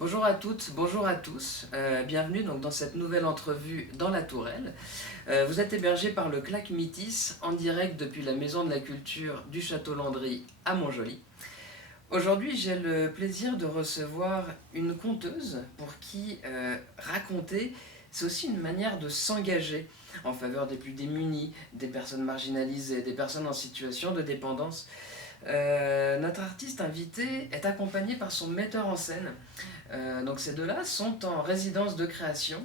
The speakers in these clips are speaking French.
Bonjour à toutes, bonjour à tous. Bienvenue donc dans cette nouvelle entrevue dans la Tourelle. Vous êtes hébergé par le Claque Métis en direct depuis la Maison de la Culture du Château Landry à Montjoly. Aujourd'hui, j'ai le plaisir de recevoir une conteuse pour qui raconter, c'est aussi une manière de s'engager en faveur des plus démunis, des personnes marginalisées, des personnes en situation de dépendance. Notre artiste invité est accompagné par son metteur en scène. Donc ces deux-là sont en résidence de création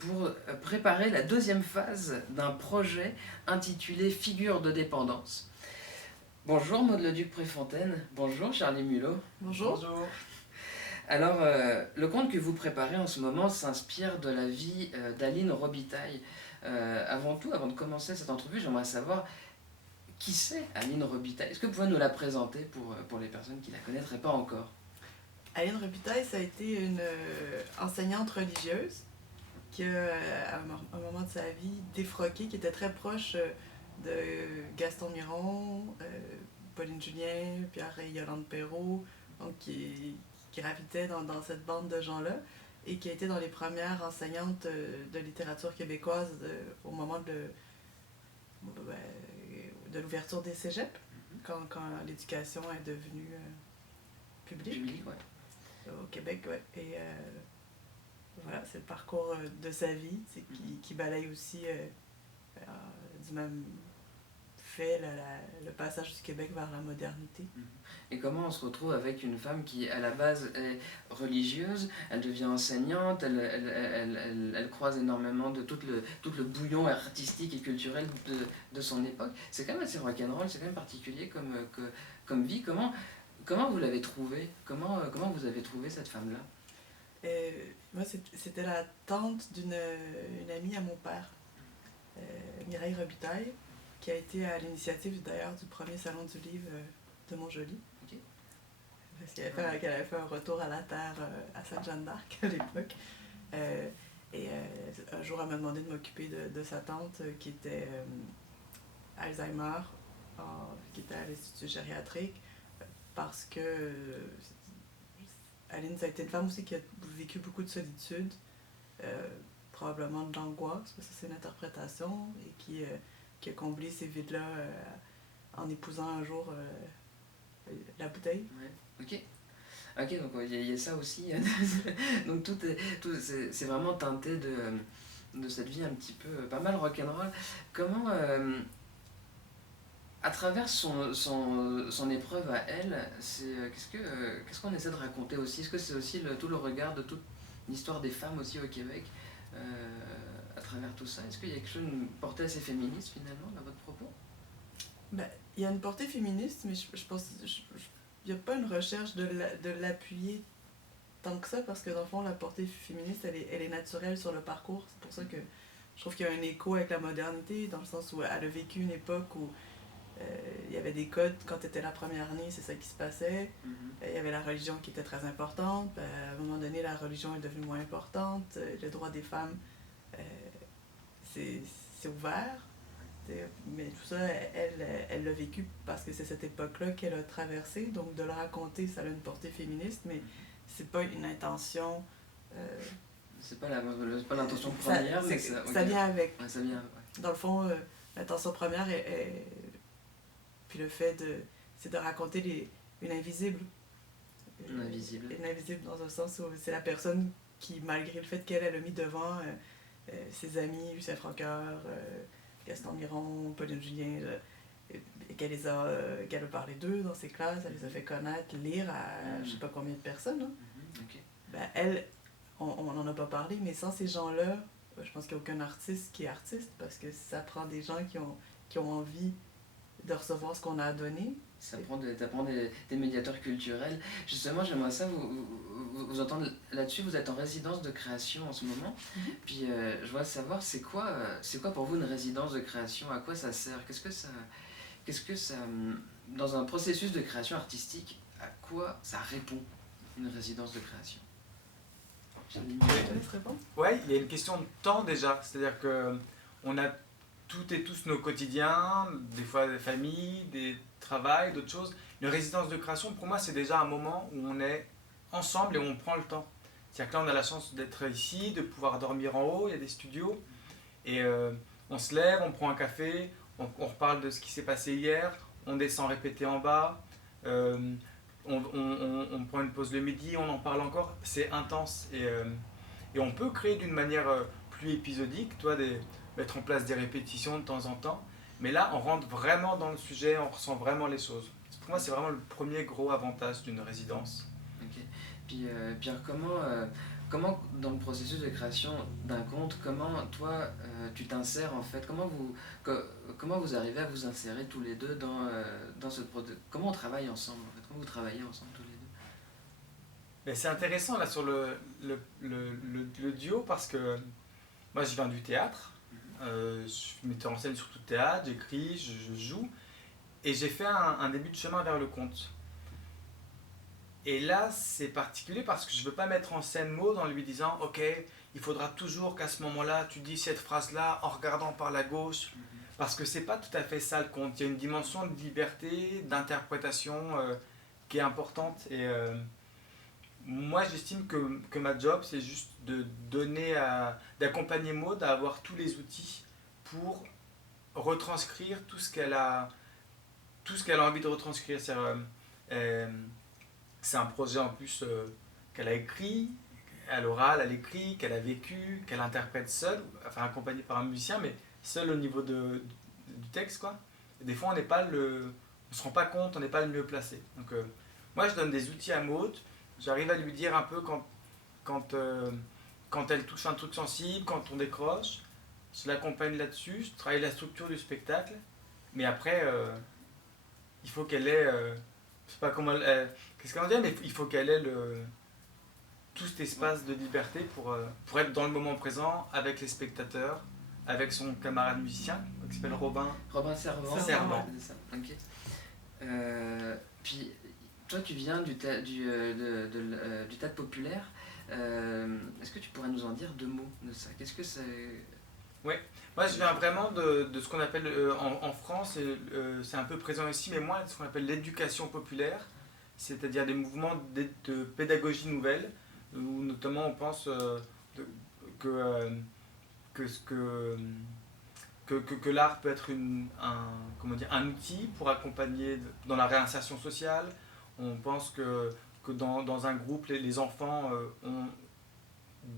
pour préparer la deuxième phase d'un projet intitulé Figure de dépendance. Bonjour Maud Leduc Préfontaine, bonjour Charlie Mulot. Bonjour. Bonjour. Alors, le conte que vous préparez en ce moment s'inspire de la vie d'Aline Robitaille. Avant tout, avant de commencer cette entrevue, j'aimerais savoir qui c'est Aline Robitaille. Est-ce que vous pouvez nous la présenter pour les personnes qui ne la connaîtraient pas encore? Aline Robitaille, ça a été une enseignante religieuse qui a, à un moment de sa vie, défroqué, qui était très proche de Gaston Miron, Pauline Julien, Pierre et Yolande Perrault, donc qui gravitait dans cette bande de gens-là, et qui a été dans les premières enseignantes de littérature québécoise au moment de l'ouverture des cégeps, quand l'éducation est devenue publique. Public, ouais. Au Québec, ouais. Et voilà, c'est le parcours de sa vie qui balaye aussi du même fait le passage du Québec vers la modernité. Et comment on se retrouve avec une femme qui, à la base, est religieuse, elle devient enseignante, elle croise énormément de tout le bouillon artistique et culturel de son époque. C'est quand même assez rock'n'roll, c'est quand même particulier comme vie. Comment vous l'avez trouvée? Comment vous avez trouvé cette femme-là? Moi, c'était la tante d'une amie à mon père, Mireille Robitaille, qui a été à l'initiative d'ailleurs du premier salon du livre de Montjoly. Okay. Parce qu'elle avait fait un retour à la terre à Sainte-Jeanne d'Arc à l'époque. Un jour, elle m'a demandé de m'occuper de sa tante qui était Alzheimer, qui était à l'Institut gériatrique, parce que Aline, ça a été une femme aussi qui a vécu beaucoup de solitude, probablement de l'angoisse, parce que c'est une interprétation, et qui a comblé ces vides-là en épousant un jour la bouteille. Ouais. Ok, donc il y a ça aussi. Donc c'est vraiment teinté de cette vie un petit peu, pas mal rock'n'roll. Comment, à travers son épreuve à elle, qu'est-ce qu'on essaie de raconter aussi? Est-ce que c'est aussi tout le regard de toute l'histoire des femmes aussi au Québec à travers tout ça? Est-ce qu'il y a quelque chose, une portée assez féministe finalement dans votre propos? Ben, il y a une portée féministe, mais je pense qu'il n'y a pas une recherche de l'appuyer tant que ça, parce que dans le fond, la portée féministe, elle est naturelle sur le parcours. C'est pour ça que je trouve qu'il y a un écho avec la modernité, dans le sens où elle a vécu une époque où il y avait des codes. Quand tu étais la première année, c'est ça qui se passait. Il y avait la religion qui était très importante. À un moment donné, la religion est devenue moins importante. Le droit des femmes, c'est ouvert. Mais tout ça, elle l'a vécu parce que c'est cette époque-là qu'elle a traversée. Donc de le raconter, ça a une portée féministe, mais c'est pas une intention. C'est pas l'intention première, mais ça okay. vient avec. Ouais, ça vient, ouais. Dans le fond, l'intention première puis le fait c'est de raconter une invisible. Une invisible. Une invisible dans un sens où c'est la personne qui, malgré le fait qu'elle a mis devant ses amis, Lucien Francoeur, Gaston Miron, Pauline Julien, qu'elle a parlé d'eux dans ses classes, elle les a fait connaître, lire à je sais pas combien de personnes. Hein. Okay. Ben, elle, on n'en a pas parlé, mais sans ces gens-là, je pense qu'il n'y a aucun artiste qui est artiste, parce que ça prend des gens qui ont envie de recevoir ce qu'on a à donner. Ça prend des médiateurs culturels. Justement, j'aimerais ça vous entendre là-dessus. Vous êtes en résidence de création en ce moment. Puis je voudrais savoir, c'est quoi pour vous une résidence de création? À quoi ça sert? Qu'est-ce que ça, dans un processus de création artistique, à quoi ça répond une résidence de création? Je te laisse répondre. Ouais, il y a une question de temps déjà. C'est-à-dire que on a toutes et tous nos quotidiens, des fois des familles, des travails, d'autres choses. Une résidence de création, pour moi, c'est déjà un moment où on est ensemble et on prend le temps. C'est-à-dire que là, on a la chance d'être ici, de pouvoir dormir en haut, il y a des studios. Et on se lève, on prend un café, on reparle de ce qui s'est passé hier, on descend répéter en bas, on prend une pause le midi, on en parle encore. C'est intense. Et on peut créer d'une manière plus épisodique, mettre en place des répétitions de temps en temps. Mais là, on rentre vraiment dans le sujet, on ressent vraiment les choses. Pour moi, c'est vraiment le premier gros avantage d'une résidence. Ok. Puis Pierre, comment dans le processus de création d'un conte, comment toi tu t'insères en fait, comment vous arrivez à vous insérer tous les deux dans ce projet, comment on travaille ensemble en fait, comment vous travaillez ensemble tous les deux? Mais c'est intéressant là sur le duo parce que moi je viens du théâtre, je mettais en scène surtout de théâtre, j'écris, je joue et j'ai fait un début de chemin vers le conte. Et là, c'est particulier parce que je ne veux pas mettre en scène Maud en lui disant « Ok, il faudra toujours qu'à ce moment-là, tu dis cette phrase-là en regardant par la gauche. » Parce que ce n'est pas tout à fait ça le conte. Il y a une dimension de liberté, d'interprétation qui est importante. Et moi, j'estime que ma job, c'est juste de d'accompagner Maud à avoir tous les outils pour retranscrire tout ce qu'elle a envie de retranscrire. C'est un projet en plus qu'elle a écrit, à l'oral, à l'écrit, qu'elle a vécu, qu'elle interprète seule, enfin accompagnée par un musicien, mais seule au niveau du texte, quoi. Et des fois, on se rend pas compte, on n'est pas le mieux placé. Donc, moi, je donne des outils à Maud. J'arrive à lui dire un peu quand elle touche un truc sensible, quand on décroche. Je l'accompagne là-dessus, je travaille la structure du spectacle. Mais après, il faut qu'elle ait... je sais pas comment qu'est-ce qu'on va dire, mais il faut qu'elle ait tout cet espace de liberté pour être dans le moment présent avec les spectateurs, avec son camarade musicien qui s'appelle Robin Servant. Servant. C'est ça. Ok. Puis toi tu viens du théâtre populaire. Est-ce que tu pourrais nous en dire deux mots de ça? Qu'est-ce que c'est? Ouais, moi je viens vraiment de ce qu'on appelle en France, c'est un peu présent ici, mais moi, ce qu'on appelle l'éducation populaire, c'est-à-dire des mouvements de pédagogie nouvelle, où notamment on pense que l'art peut être un outil pour accompagner dans la réinsertion sociale. On pense que dans un groupe, les enfants ont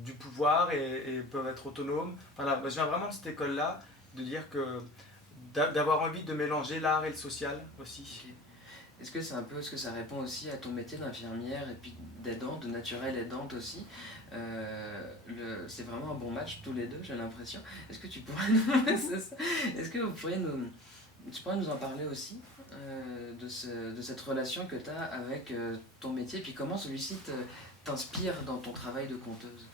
du pouvoir et peuvent être autonomes. Enfin, là, je viens vraiment de cette école-là, de dire que d'avoir envie de mélanger l'art et le social aussi. Okay. Est-ce que ça répond aussi à ton métier d'infirmière et puis d'aidante, de naturelle aidante aussi? C'est vraiment un bon match tous les deux, j'ai l'impression. Est-ce que tu pourrais est-ce que tu pourrais nous en parler aussi de cette relation que tu as avec ton métier, puis comment celui-ci t'inspire dans ton travail de conteuse?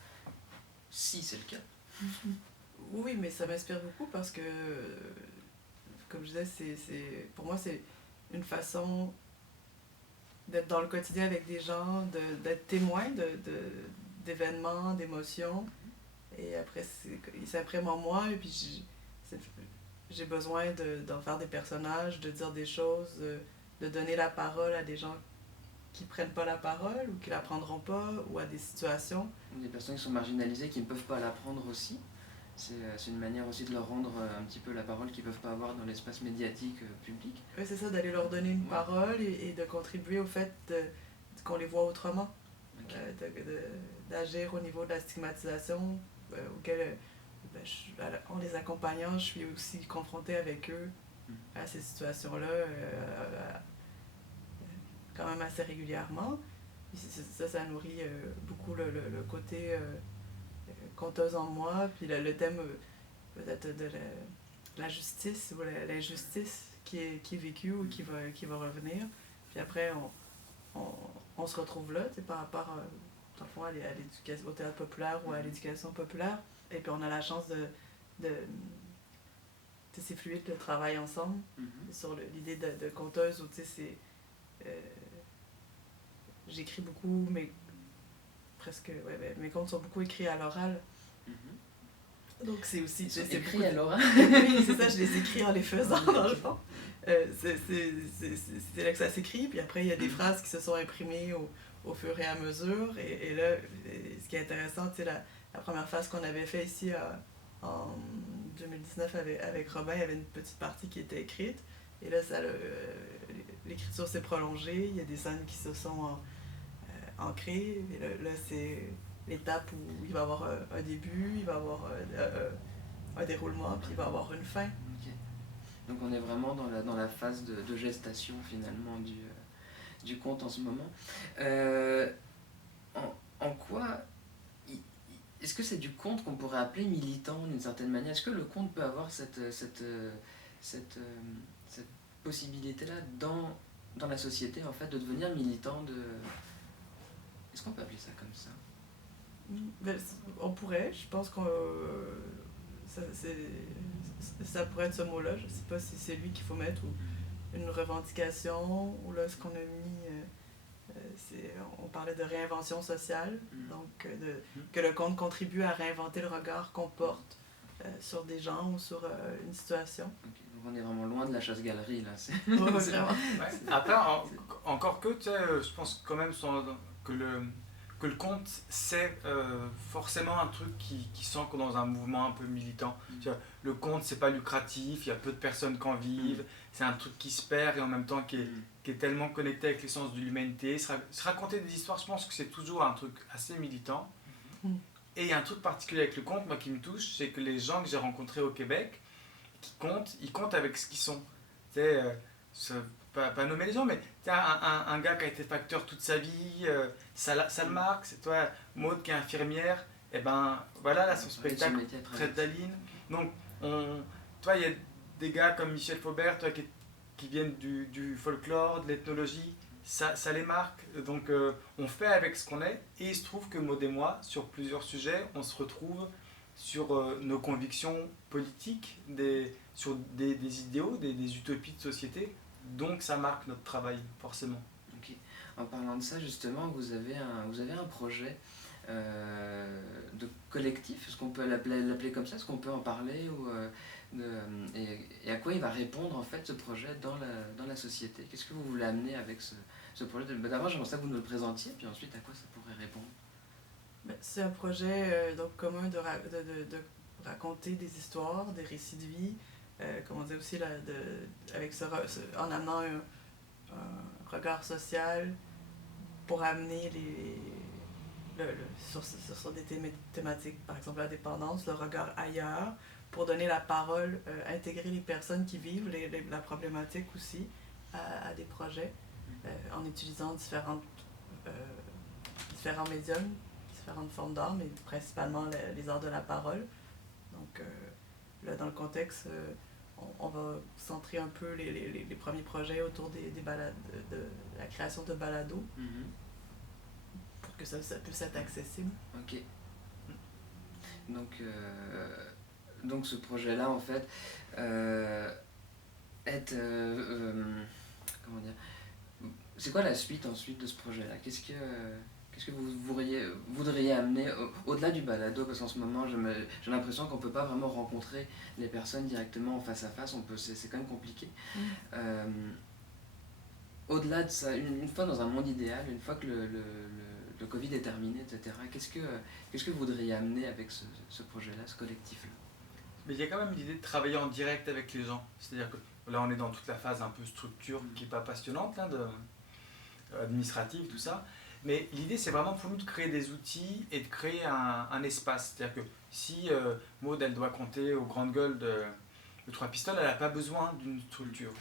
Si c'est le cas. Oui, mais ça m'inspire beaucoup parce que, comme je disais, pour moi, c'est une façon d'être dans le quotidien avec des gens, d'être témoin d'événements, d'émotions. Et après, ils s'impriment en moi et puis j'ai besoin d'en faire des personnages, de dire des choses, de donner la parole à des gens qui ne prennent pas la parole ou qui ne la prendront pas, ou à des situations. Des personnes qui sont marginalisées, qui ne peuvent pas la prendre aussi. C'est une manière aussi de leur rendre un petit peu la parole qu'ils ne peuvent pas avoir dans l'espace médiatique public. Oui, c'est ça, d'aller leur donner une parole et de contribuer au fait qu'on les voit autrement. Okay. D'agir au niveau de la stigmatisation, auquel, en les accompagnant, je suis aussi confrontée avec eux à ces situations-là. Quand même assez régulièrement. Ça nourrit beaucoup le côté conteuse en moi, puis le thème peut-être de la justice ou l'injustice qui est vécue ou qui va revenir. Puis après, on se retrouve là, par rapport dans le fond, au théâtre populaire ou à l'éducation populaire. Et puis on a la chance c'est fluide le travail ensemble sur l'idée de conteuse où c'est j'écris beaucoup, mais presque mes contes sont beaucoup écrits à l'oral. Donc c'est aussi c'est écrit à l'oral. Oui, c'est ça, je les écris en les faisant dans le fond. C'est là que ça s'écrit, puis après il y a des phrases qui se sont imprimées au fur et à mesure. Et là, ce qui est intéressant, tu sais, la première phase qu'on avait fait ici en 2019 avec Robin, il y avait une petite partie qui était écrite. Et là, l'écriture s'est prolongée. Il y a des scènes qui se sont ancrées. Et là c'est l'étape où il va y avoir un début, il va y avoir un déroulement, puis il va y avoir une fin. Ok. Donc on est vraiment dans la phase de gestation finalement du conte en ce moment. En quoi est-ce que c'est du conte qu'on pourrait appeler militant d'une certaine manière? Est-ce que le conte peut avoir cette possibilité-là dans la société en fait de devenir militant de... Est-ce qu'on peut appeler ça comme ça? Ben, on pourrait, je pense que ça pourrait être ce mot-là. Je ne sais pas si c'est lui qu'il faut mettre ou une revendication, ou là ce qu'on a mis, on parlait de réinvention sociale, donc que le conte contribue à réinventer le regard qu'on porte sur des gens ou sur une situation. Okay, donc on est vraiment loin de la chasse-galerie là. Vraiment. Ouais. Après, encore que, tu sais, je pense quand même que le conte, c'est forcément un truc qui s'ancre dans un mouvement un peu militant. Tu vois, le conte, c'est pas lucratif, il y a peu de personnes qui en vivent, c'est un truc qui se perd et en même temps qui est tellement connecté avec l'essence de l'humanité. Se raconter des histoires, je pense que c'est toujours un truc assez militant. Et il y a un truc particulier avec le conte, moi qui me touche, c'est que les gens que j'ai rencontrés au Québec, ils comptent avec ce qu'ils sont. Tu sais, pas nommer les gens, mais tu as un gars qui a été facteur toute sa vie, ça le marque. C'est toi, Maud qui est infirmière, et ben voilà, là son spectacle traite d'Aline. Donc, toi, il y a des gars comme Michel Faubert, toi qui viennent du folklore, de l'ethnologie, ça les marque. Donc, on fait avec ce qu'on est, et il se trouve que Maud et moi, sur plusieurs sujets, on se retrouve sur nos convictions politiques, sur des idéaux, des utopies de société. Donc ça marque notre travail, forcément. Ok. En parlant de ça, justement, vous avez un projet de collectif. Est-ce qu'on peut l'appeler comme ça? Est-ce qu'on peut en parler et à quoi il va répondre en fait ce projet dans la société? Qu'est-ce que vous voulez amener avec ce projet? D'abord, j'aimerais ça que vous nous le présentiez, puis ensuite, à quoi ça pourrait répondre? C'est un projet donc commun de raconter des histoires, des récits de vie, comme on dit aussi, avec en amenant un regard social pour amener sur des thématiques, par exemple la dépendance, le regard ailleurs, pour donner la parole, intégrer les personnes qui vivent la problématique aussi à des projets, en utilisant différents médiums, différentes formes d'art, mais principalement les arts de la parole. Donc là, dans le contexte, on va centrer un peu les premiers projets autour des balades, de la création de balados, pour que ça puisse être accessible. Ok. Donc ce projet-là, en fait, comment dire, c'est quoi la suite ensuite de ce projet-là? Qu'est-ce que vous voudriez amener au-delà du balado? Parce qu'en ce moment, j'ai l'impression qu'on ne peut pas vraiment rencontrer les personnes directement en face à face. C'est quand même compliqué. Au-delà de ça, une fois dans un monde idéal, une fois que le Covid est terminé, etc., qu'est-ce que vous voudriez amener avec ce projet-là, ce collectif-là? Mais il y a quand même l'idée de travailler en direct avec les gens. C'est-à-dire que là, on est dans toute la phase un peu structure qui n'est pas passionnante, hein, administrative, tout ça. Mais l'idée, c'est vraiment pour nous de créer des outils et de créer un espace. C'est-à-dire que si Maud, elle doit compter aux grandes gueules de Trois Pistoles, elle n'a pas besoin d'une structure.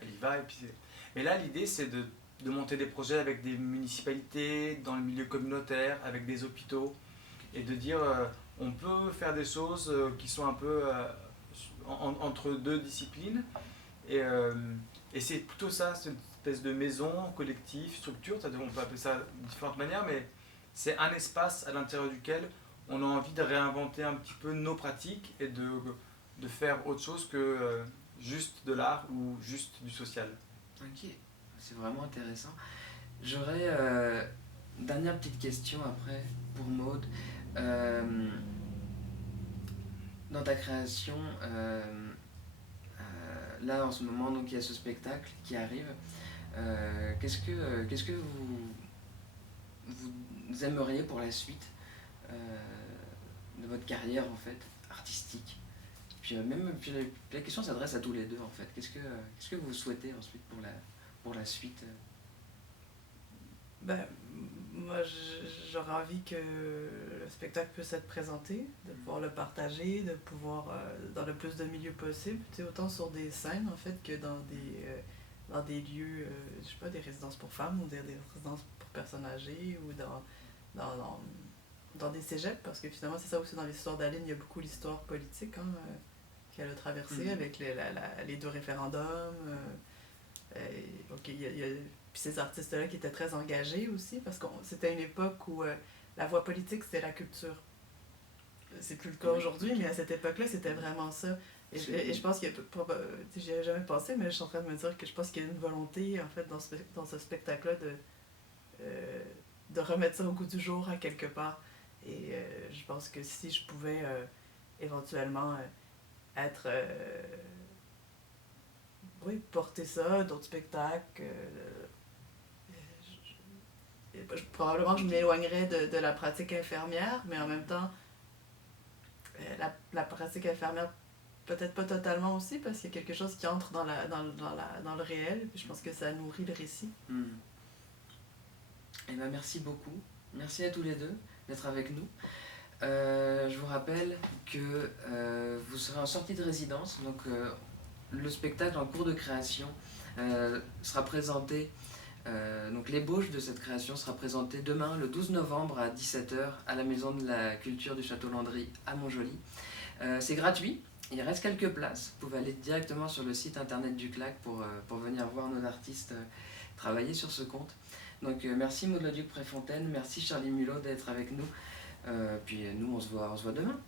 Elle y va et puis... Mais là, l'idée, c'est de monter des projets avec des municipalités, dans le milieu communautaire, avec des hôpitaux, et de dire on peut faire des choses qui sont un peu entre deux disciplines. Et c'est plutôt ça, c'est une espèce de maison, collectif, structure, on peut appeler ça de différentes manières, mais c'est un espace à l'intérieur duquel on a envie de réinventer un petit peu nos pratiques et de faire autre chose que juste de l'art ou juste du social. Ok, c'est vraiment intéressant. J'aurais une dernière petite question après pour Maud. Dans ta création, là en ce moment, donc il y a ce spectacle qui arrive. Qu'est-ce que vous aimeriez pour la suite de votre carrière en fait, artistique. Puis la question s'adresse à tous les deux en fait. Qu'est-ce que vous souhaitez ensuite pour la suite Ben, moi, j'aurais envie que le spectacle puisse être présenté, de pouvoir le partager, de pouvoir, dans le plus de milieux possible, tu sais, autant sur des scènes, en fait, que dans des lieux, je sais pas, des résidences pour femmes ou des résidences pour personnes âgées ou dans des cégeps, parce que finalement, c'est ça aussi dans l'histoire d'Aline, il y a beaucoup l'histoire politique qu'elle a traversée avec les deux référendums. Donc, puis ces artistes-là qui étaient très engagés aussi, parce que c'était une époque où la voie politique, c'était la culture. C'est plus le cas aujourd'hui, mais à cette époque-là, c'était vraiment ça. Et je pense qu'il y a, j'y avais jamais pensé, mais je suis en train de me dire que je pense qu'il y a une volonté, en fait, dans ce spectacle-là, de remettre ça au goût du jour à quelque part. Et je pense que si je pouvais éventuellement être... oui, porter ça, d'autres spectacles. Probablement que je m'éloignerais de la pratique infirmière, mais en même temps, la pratique infirmière, peut-être pas totalement aussi, parce qu'il y a quelque chose qui entre dans le réel, puis je pense que ça nourrit le récit. Eh ben, merci beaucoup. Merci à tous les deux d'être avec nous. Je vous rappelle que vous serez en sortie de résidence, donc le spectacle en cours de création sera présenté, donc l'ébauche de cette création sera présentée demain, le 12 novembre à 17h à la Maison de la Culture du Château Landry à Montjoly. C'est gratuit, il reste quelques places, vous pouvez aller directement sur le site internet du CLAC pour venir voir nos artistes travailler sur ce compte. Donc merci Maud Leduc Préfontaine, merci Charlie Mulot d'être avec nous, puis nous on se voit demain.